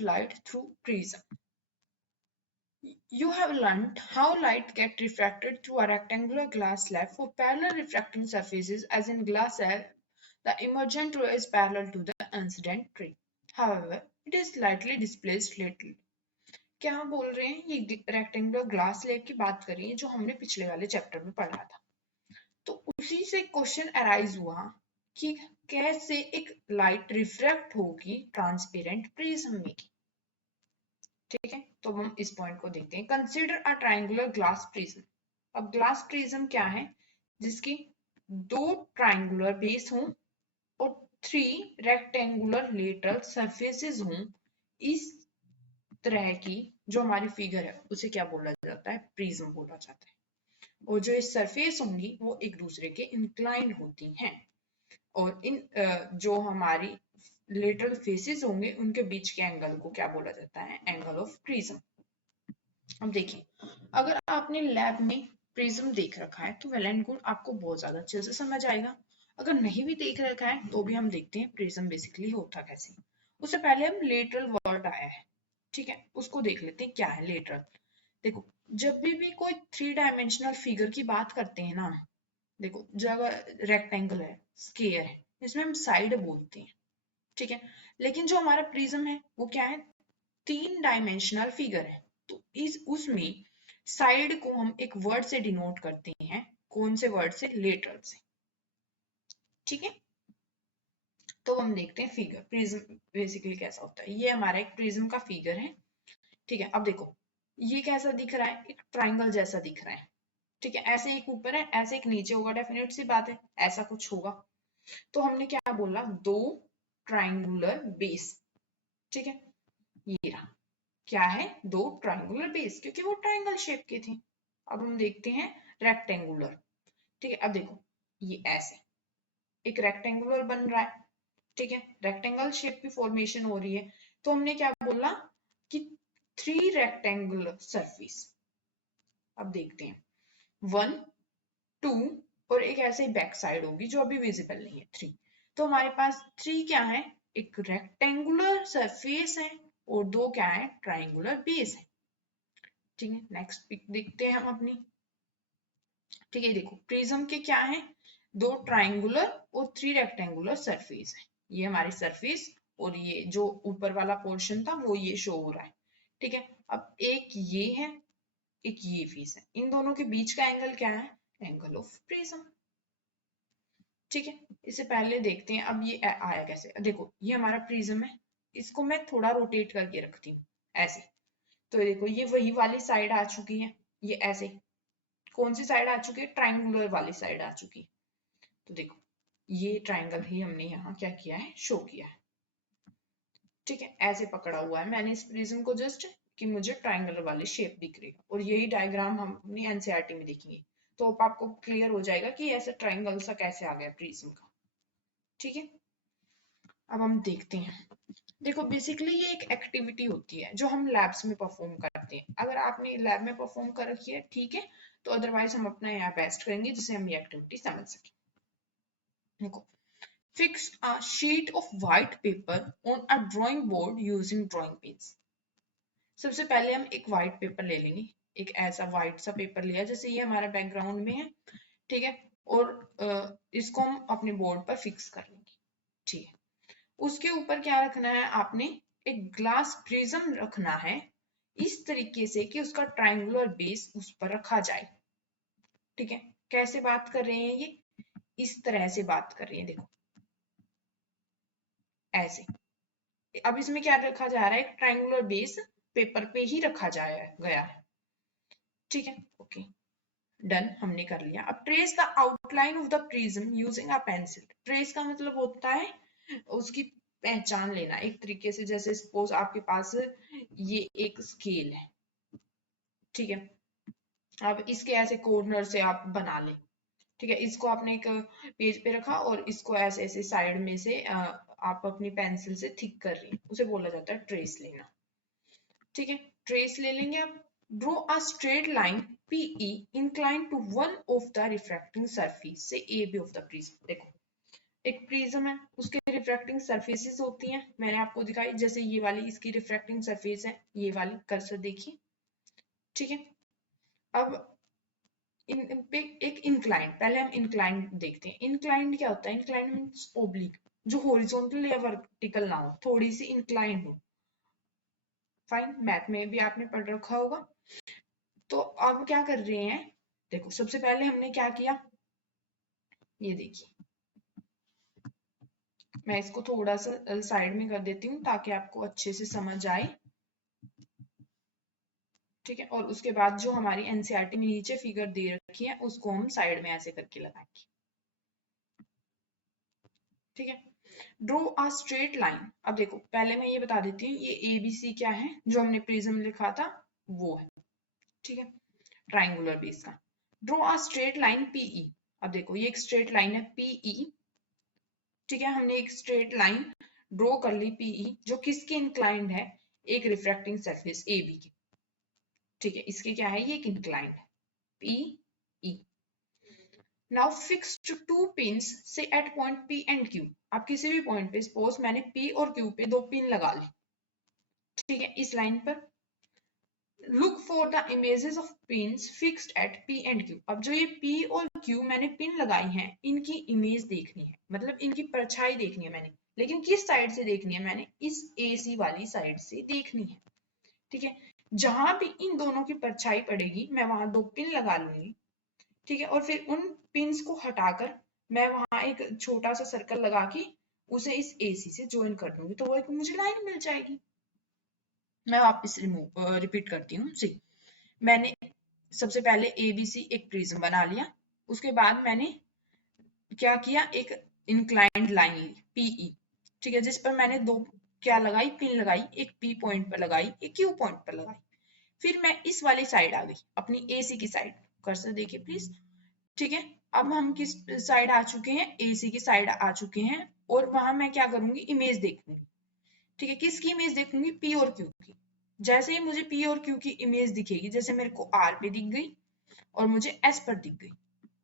light through prism. You have learnt how light gets refracted through a rectangular glass slab for parallel refracting surfaces, as in glass slab, the emergent ray is parallel to the incident ray. However, it is slightly displaced laterally. क्या बोल रहे हैं, ये rectangular glass slab की बात कर रही है जो हमने पिछले वाले चैप्टर में पढ़ा था। तो उसी से क्वेश्चन अराइज हुआ कि कैसे एक लाइट रिफ्रैक्ट होगी ट्रांसपेरेंट प्रिज्म में। ठीक है, तो हम इस पॉइंट को देखते हैं। Consider a triangular glass prism. अब ग्लास प्रिज्म क्या है, जिसकी 2 ट्रायंगुलर बेस हों और 3 रेक्टेंगुलर लेटरल सरफेसेस हों। इस तरह की जो हमारी फिगर है उसे क्या बोला जाता है, प्रिज्म बोला जाता है। और जो इस सरफेस होंगी वो एक दूसरे के इंक्लाइंड होती हैं, और इन जो हमारी लेटरल फेसेस होंगे उनके बीच के एंगल को क्या बोला जाता है, एंगल ऑफ प्रिज्म। अब देखिए, अगर आपने लैब में प्रिज्म देख रखा है तो वेल एंड गुड, आपको बहुत ज्यादा अच्छे से समझ आएगा। अगर नहीं भी देख रखा है तो भी हम देखते हैं प्रिज्म बेसिकली होता कैसे। उससे पहले हम लेटरल वर्ड आया है, ठीक है, उसको देख लेते हैं क्या है लेटरल। देखो, जब भी कोई 3 डायमेंशनल फिगर की बात करते हैं ना, देखो जब रेक्टेंगल है, स्क्वायर है, इसमें हम साइड बोलते हैं, ठीक है। लेकिन जो हमारा प्रिज्म है वो क्या है, 3 डायमेंशनल फिगर है, तो इस उसमें साइड को हम एक वर्ड से डिनोट करते हैं। कौन से वर्ड से, लेटरल से, ठीक है। तो हम देखते हैं फिगर प्रिज्म बेसिकली कैसा होता है। ये हमारा एक प्रिज्म का फिगर है, ठीक है। अब देखो ये कैसा दिख रहा है, एक ट्राइंगल जैसा दिख रहा है, ठीक है। ऐसे एक ऊपर है, ऐसे एक नीचे होगा, डेफिनेट सी बात है, ऐसा कुछ होगा। तो हमने क्या बोला, 2 ट्राइंगुलर बेस, ठीक है। ये रहा, क्या है, 2 ट्राइंगुलर बेस, क्योंकि वो ट्राइंगल शेप के थे। अब हम देखते हैं रेक्टेंगुलर, ठीक है। अब देखो ये ऐसे एक रेक्टेंगुलर बन रहा है, ठीक है, रेक्टेंगल शेप की फॉर्मेशन हो रही है। तो हमने क्या बोला कि 3 रेक्टेंगुलर सरफेस। अब देखते हैं 1 2 और एक ऐसे ही बैक साइड होगी जो अभी विजिबल नहीं है, 3। तो हमारे पास 3 क्या है, एक रेक्टेंगुलर सरफेस है और 2 क्या है, ट्राइंगुलर बेस है, ठीक है। नेक्स्ट पिक देखते हैं हम अपनी, ठीक है। देखो प्रिज्म के क्या है, 2 ट्राइंगुलर और 3 रेक्टेंगुलर सरफेस है। ये हमारी सरफेस, और ये जो ऊपर वाला पोर्शन था वो ये शो हो रहा है, ठीक है। अब एक ये है, एक ये फेस है, इन दोनों के बीच का एंगल क्या है, एंगल ऑफ प्रिज्म, ठीक है। इससे पहले देखते हैं अब ये आया कैसे। देखो ये हमारा प्रिज्म है, इसको मैं थोड़ा रोटेट करके रखती हूँ ऐसे। तो देखो ये वही वाली साइड आ चुकी है, ये ऐसे कौन सी साइड आ चुकी है, ट्राइंगुलर वाली साइड आ चुकी है। तो देखो ये ट्राइंगल ही हमने यहाँ क्या किया है, शो किया है, ठीक है। ऐसे पकड़ा हुआ है मैंने इस प्रिज्म को, जस्ट कि मुझे ट्राइंगल वाली शेप दिख रही है, और यही डायग्राम हम अपनी एनसीईआरटी में देखेंगे, तो आपको क्लियर हो जाएगा कि ऐसा ट्राइंगल सा कैसे आ गया प्रिज्म का, ठीक है। अब हम देखते हैं, देखो बेसिकली ये एक एक्टिविटी होती है जो हम लैब्स में परफॉर्म करते हैं। अगर आपने लैब में परफॉर्म कर रखी है, ठीक है, तो अदरवाइज हम अपना यहाँ बेस्ट करेंगे जिससे हम ये एक्टिविटी समझ सकें। देखो, fix a sheet of white paper on a drawing board using drawing pins। सबसे पहले हम एक व्हाइट पेपर ले लेंगे, एक ऐसा व्हाइट सा पेपर लिया जैसे ये हमारा बैकग्राउंड में है, ठीक है। और इसको हम अपने बोर्ड पर फिक्स कर लेंगे, ठीक है। उसके ऊपर क्या रखना है, आपने एक ग्लास प्रिज्म रखना है इस तरीके से कि उसका ट्राइंगुलर बेस उस पर रखा जाए, ठीक है। कैसे बात कर रहे हैं, ये इस तरह से बात कर रहे हैं, देखो ऐसे। अब इसमें क्या रखा जा रहा है, एक ट्राइंगुलर बेस पेपर पे ही रखा जाया गया है, ठीक है। ओके डन, हमने कर लिया। अब trace the outline of the prism using a pencil. Trace का मतलब होता है उसकी पहचान लेना एक तरीके से, जैसे सपोज आपके पास ये एक स्केल है, ठीक है। अब इसके ऐसे कॉर्नर से आप बना लें, ठीक है। इसको आपने एक पेज पे रखा और इसको ऐसे ऐसे साइड में से आप अपनी पेंसिल से थिक कर रही हैं, उसे बोला जाता है ट्रेस लेना, ठीक है। ट्रेस ले लेंगे आप। Draw a straight line PE inclined to one of the refracting surface से AB of the prism। देखो एक प्रिज्म है, उसके रिफ्रैक्टिंग सरफेसेस होती हैं, मैंने आपको दिखाई, जैसे ये वाली इसकी रिफ्रैक्टिंग सरफेस है, ये वाली कर्सर देखिए, ठीक है। अब इन पे एक इंक्लाइन, पहले हम इंक्लाइन देखते हैं। इंक्लाइन क्या होता है? इंक्लाइन मीन्स ओब्लिक, जो हॉरिजॉन्टल या वर्टिकल ना हो, थोड़ी सी इंक्लाइन हो। फाइन, मैथ में भी आपने पढ़ रखा होगा। तो अब क्या कर रहे हैं, देखो सबसे पहले हमने क्या किया, ये देखिए, मैं इसको थोड़ा सा साइड में कर देती हूँ ताकि आपको अच्छे से समझ आए, ठीक है। और उसके बाद जो हमारी एनसीईआरटी में नीचे फिगर दे रखी है उसको हम साइड में ऐसे करके लगाएंगे, ठीक है। Draw a straight line. अब देखो पहले मैं ये बता देती हूँ, ये ABC क्या है, जो हमने प्रिज्म लिखा था वो है, ठीक है, ट्राइंगुलर बेस का। Draw a straight line PE। अब देखो ये एक स्ट्रेट लाइन है PE, ठीक है, हमने एक स्ट्रेट लाइन ड्रॉ कर ली PE, जो किसके इंक्लाइंड है, एक रिफ्रैक्टिंग सरफेस AB की, ठीक है, इसके क्या है, ये एक इंक्लाइंड है PE। Now fixed to pins से at point P and Q। आप किसी भी पॉइंट पे, सपोज मैंने P और Q पे दो पिन लगा ली, ठीक है, इस लाइन पर। Look for the images of pins fixed at P and Q। अब जो ये P और Q मैंने पिन लगाई हैं, इनकी इमेज देखनी है, मतलब इनकी परछाई देखनी है मैंने, लेकिन किस साइड से देखनी है, मैंने इस AC वाली साइड से देखनी है, ठीक है। जहां भी इन दोनों की परछाई पड़ेगी मैं वहां दो पिन लगा लूंगी, ठीक है, और फिर उन पिन्स को हटाकर मैं वहां एक छोटा सा सर्कल लगा के उसे इस AC से ज्वाइन कर दूंगी, तो वो एक मुझे लाइन मिल जाएगी। मैं वापस रिपीट करती हूँ, सी, मैंने सबसे पहले ABC एक प्रिज्म बना लिया, उसके बाद मैंने क्या किया, एक इंक्लाइंड लाइन ली PE, ठीक है, जिस पर मैंने दो क्या लगाई, पिन लगाई, एक P पॉइंट पर लगाई, एक Q पॉइंट पर लगाई। फिर मैं इस वाली साइड आ गई, अपनी AC की साइड, कर्सर देखिए प्लीज, ठीक है। अब हम किस साइड आ चुके हैं, AC की साइड आ चुके हैं, और वहां मैं क्या करूंगी, इमेज देखूंगी, ठीक है, किसकी इमेज देखूंगी, P और Q की। जैसे ही मुझे P और Q की इमेज दिखेगी, जैसे मेरे को R पे दिख गई और मुझे S पर दिख गई,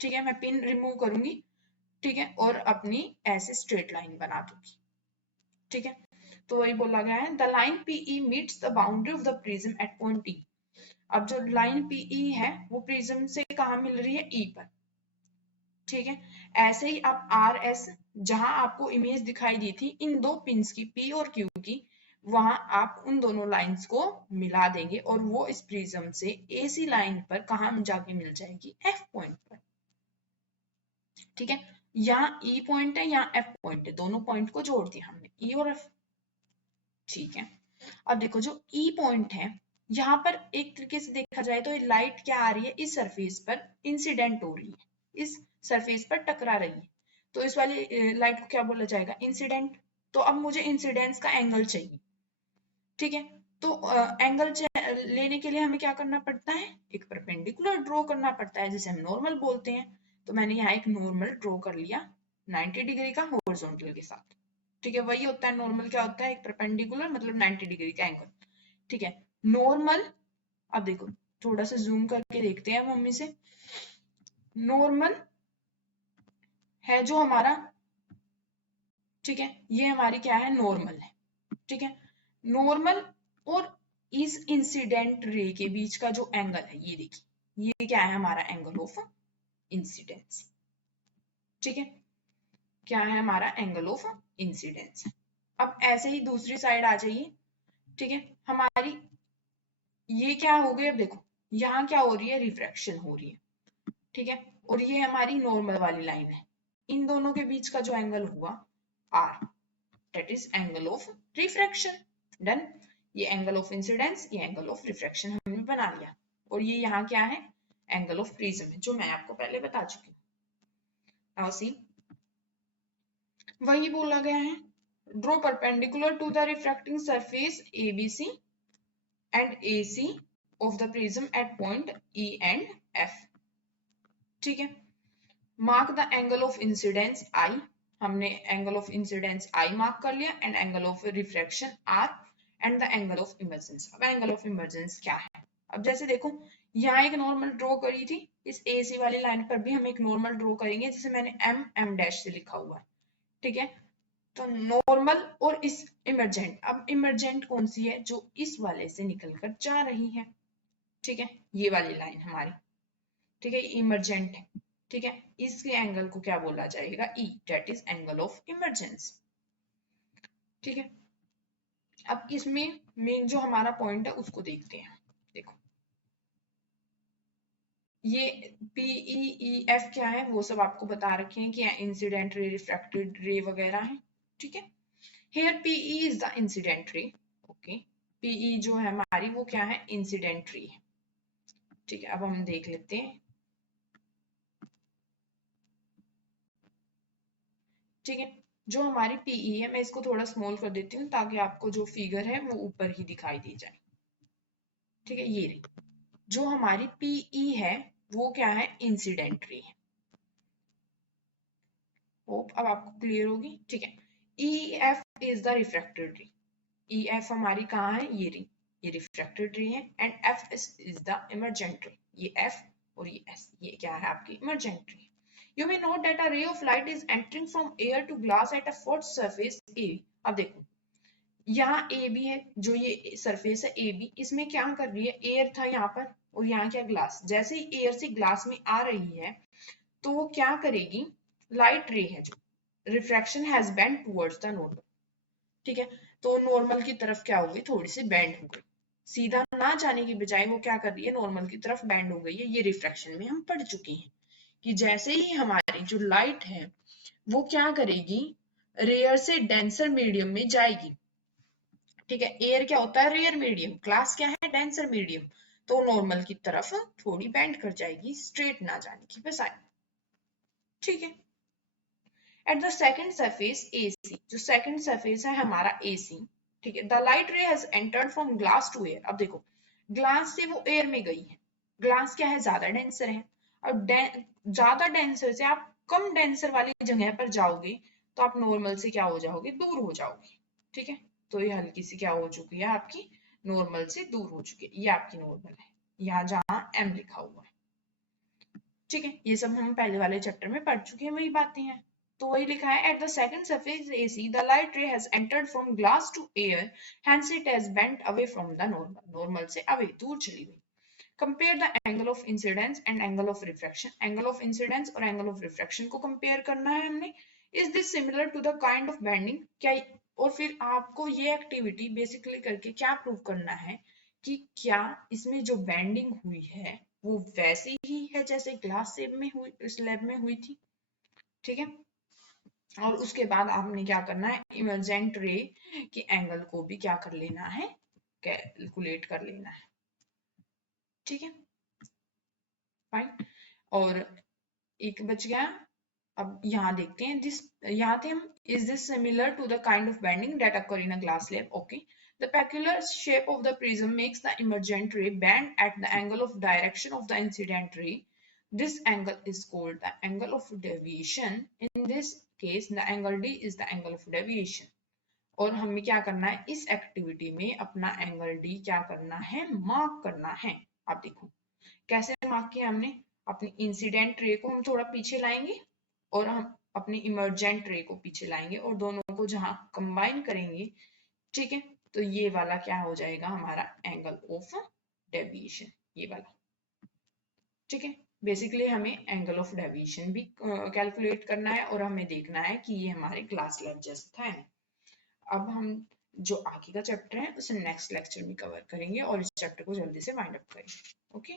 ठीक है, मैं पिन रिमूव करूंगी, ठीक है, और अपनी ऐसे स्ट्रेट लाइन बना दूंगी, ठीक है। तो वही बोला गया है, the line PE meets the boundary of the prism at point E। अब जो लाइन PE है वो प्रिज्म से कहाँ मिल रही है, E पर, ठीक है। ऐसे ही आप RS, जहां आपको इमेज दिखाई दी थी इन दो पिंस की, P और Q की, वहां आप उन दोनों लाइंस को मिला देंगे और वो इस प्रिज्म से AC लाइन पर कहाँ जाके मिल जाएगी, F पॉइंट पर, ठीक है। यहाँ E पॉइंट है, यहाँ F पॉइंट है, दोनों पॉइंट को जोड़ दिया हमने, E और F, ठीक है। अब देखो जो E पॉइंट है, यहाँ पर एक तरीके से देखा जाए तो लाइट क्या आ रही है, इस सरफेस पर इंसिडेंट हो रही है, इस सरफेस पर टकरा रही है, तो इस वाली लाइट को क्या बोला जाएगा, इंसिडेंट। तो अब मुझे इंसिडेंस का एंगल चाहिए, ठीक है। तो एंगल लेने के लिए हमें क्या करना पड़ता है, एक परपेंडिकुलर ड्रॉ करना पड़ता है, जिसे हम नॉर्मल बोलते हैं। तो मैंने यहाँ एक नॉर्मल ड्रॉ कर लिया 90 डिग्री का हॉरिजॉन्टल के साथ, ठीक है, वही होता है नॉर्मल, क्या होता है, एक परपेंडिकुलर मतलब 90 डिग्री का एंगल, ठीक है, नॉर्मल। अब देखो थोड़ा सा जूम करके देखते हैं मम्मी से, नॉर्मल है जो हमारा, ठीक है, ये हमारी क्या है, नॉर्मल है, ठीक है। नॉर्मल और इस इंसिडेंट रे के बीच का जो एंगल है, ये देखिए, ये क्या है, हमारा एंगल ऑफ इंसिडेंस, ठीक है, क्या है हमारा एंगल ऑफ इंसिडेंस। अब ऐसे ही दूसरी साइड आ जाइए, ठीक है, हमारी ये क्या हो गई, अब देखो यहाँ क्या हो रही है, रिफ्रैक्शन हो रही है, ठीक है, और ये हमारी नॉर्मल वाली लाइन है, इन दोनों के बीच का जो एंगल हुआ R, that is angle of refraction, done. ये एंगल ऑफ इंसिडेंस, ये एंगल ऑफ रिफ्रैक्शन हमने बना लिया, और ये यहाँ क्या है, एंगल ऑफ प्रिज्म है, जो मैं आपको पहले बता चुकी हूँ। नाउ सी, वही बोला गया है, draw perpendicular to the refracting surface ABC and AC of the prism at point E and F, ठीक है। Mark the angle of incidence I, हमने angle of incidence I mark कर लिया, and angle of refraction R, and the angle of emergence. अब angle of emergence क्या है, अब जैसे देखो यहाँ एक नॉर्मल ड्रॉ करी थी, इस AC वाली लाइन पर भी हम एक नॉर्मल ड्रॉ करेंगे, जैसे मैंने M डैश से लिखा हुआ है, ठीक है। तो नॉर्मल और इस इमरजेंट, अब इमरजेंट कौन सी है, जो इस वाले से निकलकर जा रही है, ठीक है, ये वाली लाइन हमारी, ठीक है, इमरजेंट है, ठीक है, इसके एंगल को क्या बोला जाएगा, ई, that is angle of emergence, ठीक है। अब इसमें मेन जो हमारा पॉइंट है उसको देखते हैं। देखो ये PEEF क्या है, वो सब आपको बता रखे हैं कि इंसिडेंट रे, रिफ्रैक्टेड रे वगैरह है, ठीक है। Here PE is the incident ray, okay, PE जो है हमारी वो क्या है, इंसिडेंट रे, ठीक है। अब हम देख लेते हैं, ठीक है, जो हमारी PE है, मैं इसको थोड़ा स्मॉल कर देती हूँ ताकि आपको जो फिगर है वो ऊपर ही दिखाई दी जाए, ठीक है। ये रही जो हमारी PE है, वो क्या है, इंसिडेंट रे है। होप अब आपको क्लियर होगी, ठीक है। EF इज द रिफ्रैक्टेड रे, EF हमारी कहाँ है, ये रही, ये रिफ्रैक्टेड रे है, and F is the emergent ray, ये F और ये S, ये क्या है आपकी emergent ray. You may note that a ray of light is entering from air to glass at a forced surface A। अब देखो यहाँ ए बी है, जो ये सरफेस है ए बी, इसमें क्या कर रही है, एयर था यहाँ पर और यहाँ क्या ग्लास, जैसे ही एयर से ग्लास में आ रही है तो वो क्या करेगी, लाइट रे है जो, refraction has bent towards the normal, ठीक है। तो नॉर्मल की तरफ क्या होगी, थोड़ी सी बेंड हो गई, सीधा ना जाने की बजाय वो क्या कर रही है, नॉर्मल की तरफ बेंड हो गई है। ये रिफ्रैक्शन में हम पढ़ चुके हैं कि जैसे ही हमारी जो लाइट है वो क्या करेगी, रेयर से डेंसर मीडियम में जाएगी, ठीक है। एयर क्या होता है, रेयर मीडियम, ग्लास क्या है, डेंसर मीडियम, तो नॉर्मल की तरफ थोड़ी बेंड कर जाएगी, स्ट्रेट ना जाने की बजाय, ठीक है। At the second surface AC, जो सेकंड सरफेस है हमारा AC, ठीक है, the light ray has entered from glass to air. अब देखो ग्लास से वो एयर में गई है, ग्लास क्या है, ज्यादा डेंसर है, और ज्यादा डेंसर से आप कम डेंसर वाली जगह पर जाओगे तो आप नॉर्मल से क्या हो जाओगे, दूर हो जाओगे, ठीक है। तो ये हल्की सी क्या हो चुकी है आपकी, नॉर्मल से दूर हो चुकी है, ये आपकी नॉर्मल है, यहाँ जहां M लिखा हुआ है, ठीक है। ये सब हम पहले वाले चैप्टर में पढ़ चुके हैं, वही बातें हैं। तो वही लिखा है, at the second surface AC the light ray has entered from glass to air, hence it has bent away from the normal, normal से अवे, दूर चली गई। Compare the angle of incidence and angle of refraction, angle of incidence और angle of refraction को compare करना है हमने। Is this similar to the kind of bending, क्या, और फिर आपको ये एक्टिविटी बेसिकली करके क्या प्रूव करना है कि क्या इसमें जो बेंडिंग हुई है वो वैसी ही है जैसे ग्लास स्लैब में हुई, स्लैब में हुई थी, ठीक है। और उसके बाद आपने क्या करना है, इमरजेंट रे के एंगल को भी क्या कर लेना है, कैलकुलेट कर लेना है, ठीक है, फाइन। और एक बच गया, अब यहाँ देखते हैं, दिस यहाँ थे हम, is this similar to the kind of bending that occur in a glass slab, okay. The peculiar shape of the prism makes the emergent ray bend at the angle of direction of the incident ray. This angle is called the angle of deviation. In this case, the angle D is the angle of deviation. और हमें क्या करना है, इस activity में अपना angle D क्या करना है, मार्क करना है। आप देखो कैसे मार्क किया हमने, अपनी इंसिडेंट रे को हम थोड़ा पीछे लाएंगे और हम अपनी इमरजेंट रे को पीछे लाएंगे और दोनों को जहां कंबाइन करेंगे, ठीक है, तो ये वाला क्या हो जाएगा हमारा एंगल ऑफ डेविएशन, ये वाला, ठीक है। बेसिकली हमें एंगल ऑफ डेविएशन भी कैलकुलेट करना है और हमें देखना है कि ये हमारे ग्लास स्लैब जैसा था। अब हम जो आगे का चैप्टर है उसे नेक्स्ट लेक्चर में कवर करेंगे और इस चैप्टर को जल्दी से वाइंड अप करेंगे, ओके।